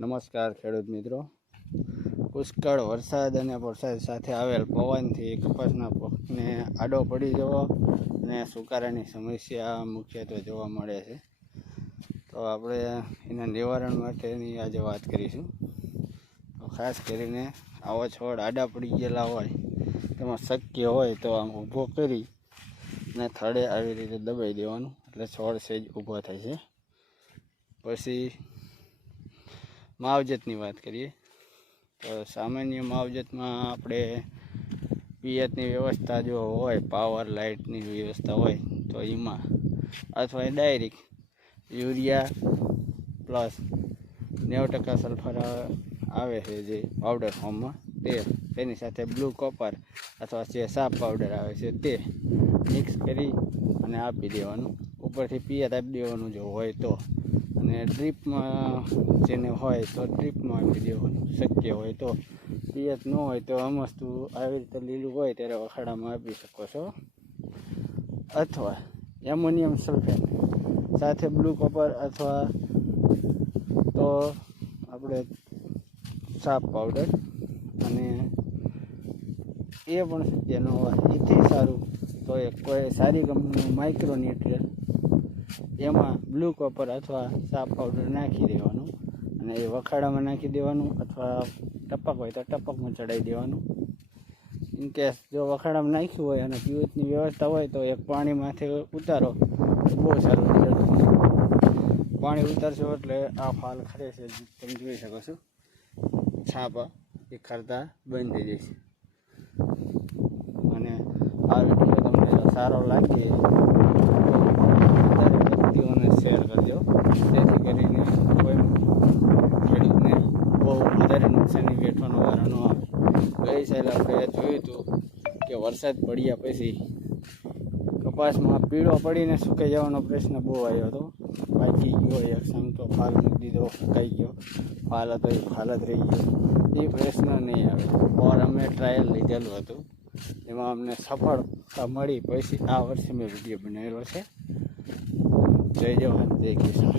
નમસ્કાર ખેડૂત મિત્રો. પુષ્કળ વરસાદ અને વરસાદ સાથે આવેલ પવનથી કપાસના પાકને આડો પડી જવો અને સુકારાની સમસ્યા મુખ્યત્વે જોવા મળે છે. તો આપણે એના નિવારણ માટેની આજે વાત કરીશું. તો ખાસ કરીને આવો છોડ આડા પડી ગયેલા હોય તેમાં શક્ય હોય તો આમ ઊભો કરી અને થડે આવી રીતે દબાઈ દેવાનું, એટલે છોડ સેજ ઊભો થાય છે. પછી માવજતની વાત કરીએ તો સામાન્ય માવજતમાં આપણે પિયતની વ્યવસ્થા જો હોય, પાવર લાઇટની વ્યવસ્થા હોય તો એમાં, અથવા ડાયરેક્ટ યુરિયા પ્લસ 90% સલ્ફર આવે છે જે પાવડર ફોર્મમાં, તેની સાથે બ્લુ કોપર અથવા જે સાપ પાવડર આવે છે તે મિક્સ કરી અને આપી દેવાનું. ઉપરથી પિયત આપી દેવાનું જો હોય તો, અને ડ્રીપમાં જેને હોય તો ડ્રીપમાં આપી દેવાનું. શક્ય હોય તો, પિયત ન હોય તો આ વસ્તુ આવી રીતે લીલું હોય ત્યારે વખાડામાં આપી શકો છો. અથવા એમોનિયમ સલ્ફેટ સાથે બ્લુ કોપર અથવા તો આપણે સાપ પાવડર, અને એ પણ શક્ય ન હોય એથી સારું તો કોઈ સારી કંપનીનું માઇક્રોન્યુટ્રિયલ, એમાં બ્લુ કોપર અથવા સાપ પાવડર નાખી દેવાનું અને એ વખાડામાં નાખી દેવાનું, અથવા ટપક હોય તો ટપકમાં ચડાવી દેવાનું. ઇનકેસ જો વખાડામાં નાખ્યું હોય અને પિયતની વ્યવસ્થા હોય તો એક પાણીમાંથી ઉતારો તો બહુ સારું રિઝલ્ટ મળે. પાણી ઉતારશો એટલે આ ફાલ ખરે છે, તમે જોઈ શકો છો, છાપા એ ખરતા બંધ થઈ જશે. અને આ વિડીયો તમને જો સારો લાગે શેર કરજો, જેથી કરીને કોઈ ખેડૂતને બહુ વધારે નુકસાની વેઠવાનો વારો ન આવે. ગઈ સાલ આપણે જોયું હતું કે વરસાદ પડ્યા પછી કપાસમાં પીળો પડીને સુકાઈ જવાનો પ્રશ્ન બહુ આવ્યો હતો. પાકી ગયો, એક સામટો ફાલ મૂકી દીધો, સુકાઈ ગયો, ફાલ હતો એ ફાલ જ રહી ગયો. એ પ્રશ્ન નહીં આવે. ઓર અમે ટ્રાયલ લીધેલું હતું, એમાં અમને સફળતા મળી. પછી આ વર્ષે મેં વિડીયો બનાવેલો છે. જય જવાન, જય કિસાન.